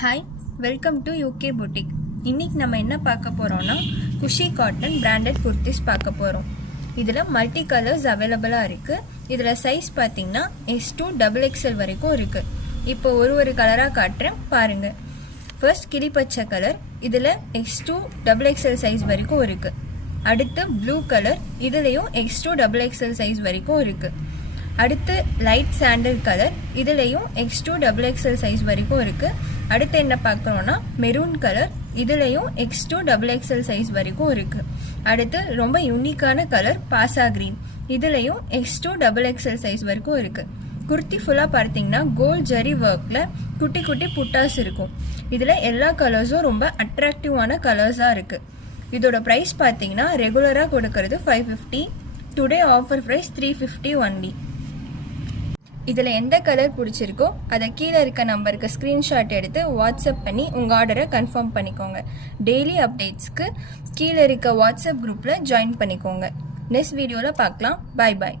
Hi, welcome to UK boutique. இன்னைக்கு நம்ம என்ன பார்க்க போகிறோம்னா குஷி காட்டன் பிராண்டட் குர்த்திஸ் பார்க்க போகிறோம். இதில் மல்டி கலர்ஸ் அவைலபிளாக இருக்குது. இதில் சைஸ் பார்த்தீங்கன்னா S2 XXL வரைக்கும் இருக்குது. இப்போ ஒரு கலராக காட்டுறேன் பாருங்கள். ஃபர்ஸ்ட் கிளிப்பச்சை கலர், இதில் S2 XXL சைஸ் வரைக்கும் இருக்குது. அடுத்து ப்ளூ கலர், இதுலேயும் S2 XXL சைஸ் வரைக்கும் இருக்குது. அடுத்து லைட் சாண்டல் கலர், இதுலேயும் X2 XXL சைஸ் வரைக்கும் இருக்குது. அடுத்து என்ன பார்க்குறோன்னா மெரூன் கலர், இதுலேயும் X2 XXL சைஸ் வரைக்கும் இருக்குது. அடுத்து ரொம்ப யூனிக்கான கலர் பாசா கிரீன், இதுலேயும் X2 XXL சைஸ் வரைக்கும் இருக்குது. குர்த்தி ஃபுல்லாக பார்த்தீங்கன்னா கோல்ட் ஜரி ஒர்க்கில் குட்டி குட்டி புட்டாஸ் இருக்கும். இதில் எல்லா கலர்ஸும் ரொம்ப அட்ராக்டிவான கலர்ஸாக இருக்குது. இதோட ப்ரைஸ் பார்த்தீங்கன்னா ரெகுலராக கொடுக்கறது 550, டுடே ஆஃபர் ப்ரைஸ் 350 ஒன்லி. இதில் எந்த கலர் பிடிச்சிருக்கோ அதை கீழே இருக்க நம்பருக்கு ஸ்க்ரீன்ஷாட் எடுத்து வாட்ஸ்அப் பண்ணி உங்கள் ஆர்டரை கன்ஃபார்ம் பண்ணிக்கோங்க. டெய்லி அப்டேட்ஸ்க்கு கீழே இருக்க வாட்ஸ்அப் குரூப்பில் ஜாயின் பண்ணிக்கோங்க. நெக்ஸ்ட் வீடியோவில் பார்க்கலாம். பாய்.